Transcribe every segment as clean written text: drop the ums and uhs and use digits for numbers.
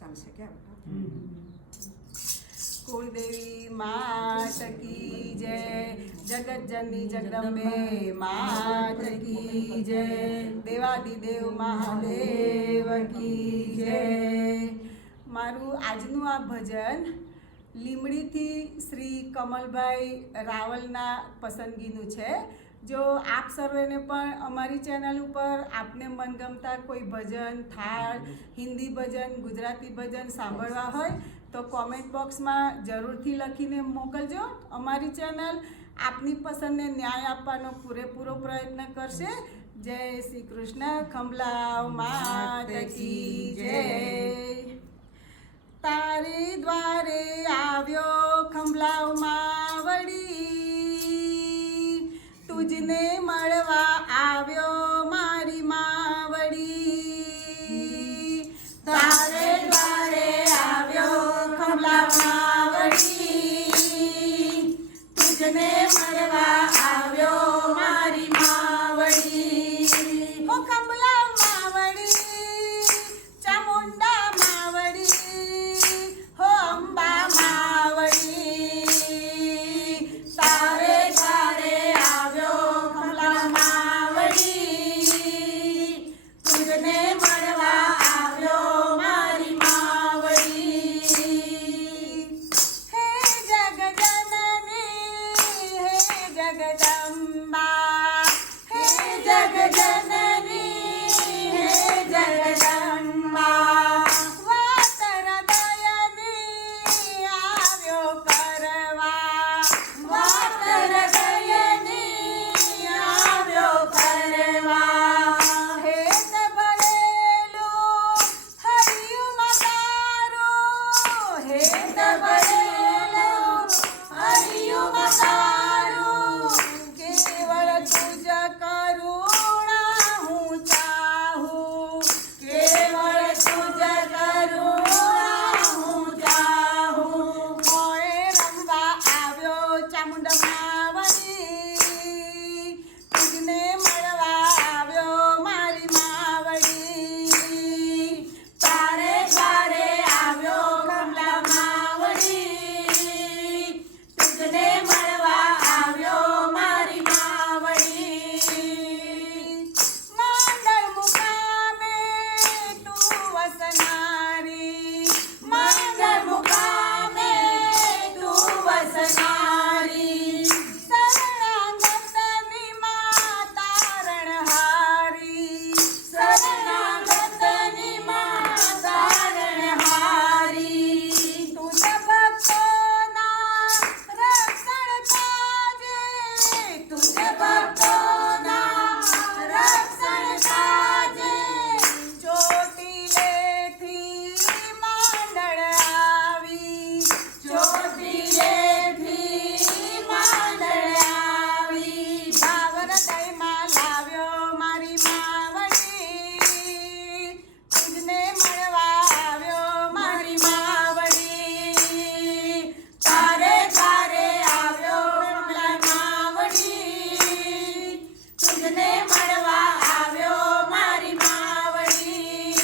ચાલશે કે કુળદેવી માત કી જય, જગતજનની જગદંબે માત કી જય, દેવાદિદેવ મહાદેવ કી જય। મારું આજનું આ ભજન લીમડીથી શ્રી કમલભાઈ રાવલના પસંદગીનું છે। જો આપ સર્વેને પણ અમારી ચેનલ ઉપર આપને મનગમતા કોઈ ભજન, થાળ, હિન્દી ભજન, ગુજરાતી ભજન સાંભળવા હોય તો કોમેન્ટ બોક્સમાં જરૂરથી લખીને મોકલજો। અમારી ચેનલ આપની પસંદને ન્યાય આપવાનો પૂરેપૂરો પ્રયત્ન કરશે। જય શ્રી કૃષ્ણ। ખંભલાવ માત કી જય। તારી દ્વારે આવ્યો ખંભલાવ માવડી, તુજને મળવા આવ્યો મારી માવડી। તારે દ્વારે આવ્યો ખંભલાવ માવડી, તુજને મળવા આવ્યો મારી માવડી। ઓ ખંભલાવ માવડી, ચામુંડા માવડી, હો અંબા માવડી। તારે દ્વારે આવ્યો ખંભલાવ માવડી, તુજને મળવા આવ્યો મારી માવડી। હે જગજનની, હે જગદંબા, હે જગજનની, હે જગદંબા, વાતર દયની આવ્યો કરવા, વાતર દયની આવ્યો કરવા। હેત ભરેલું હરિયુંમાં તારું, હેત ભરેલું હરિયુંમાં તારું, કેવળ તુજ કરુણા હું ચાહું, કેવળ તુજ કરુણા હું ચાહું। મોએ રમવા આવ્યો ચામુંડ માવડી, તુજને મળવા આવ્યો મારી માવડી। તારે દ્વારે આવ્યો ખંભલાવ માવડી, તુજને મળવા આવ્યો મારી માવડી। માંડળ મુકામે તું વસનારી, માંડળ મુકામે તું વસનારી, શરણાગતની માં તારણહારી, શરણાગતની માં તારણહારી। તુજ ભક્તોના રક્ષણ કાજે, તુજ ભક્તોના રક્ષણ કાજે, ચોટીલેથી માંડળ આવી, ચોટીલેથી માંડળ આવી। ભાવર દયમાં લાવ્યો મારી માવડી, તુજને મળવા આવ્યો મારી માવડી। તારે દ્વારે આવ્યો ખંભલાવ માવડી, તુજને મળવા આવ્યો મારી માવડી।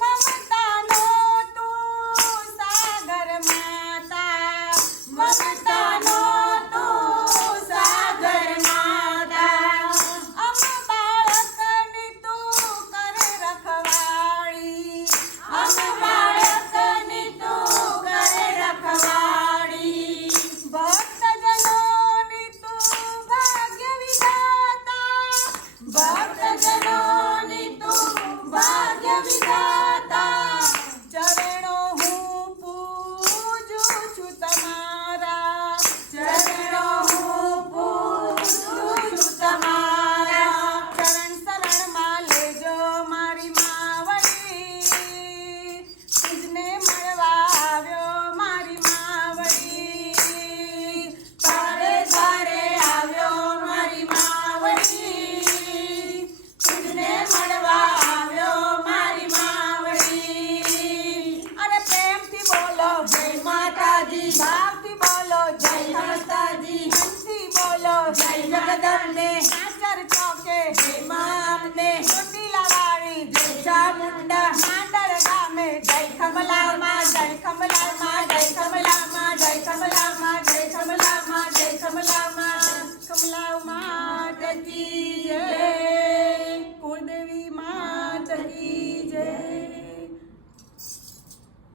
મમતાનો તું સાગર માતા, મમતાનો તું સાગર માતા, અમ બાળકની તું કરે રખવાળી, અમ બાળકની તું કરે રખવાળી। ભક્તજનોની તું ભાગ્ય વિધાતા, ભક્તજનોની તું ભાગ્ય વિધાતા।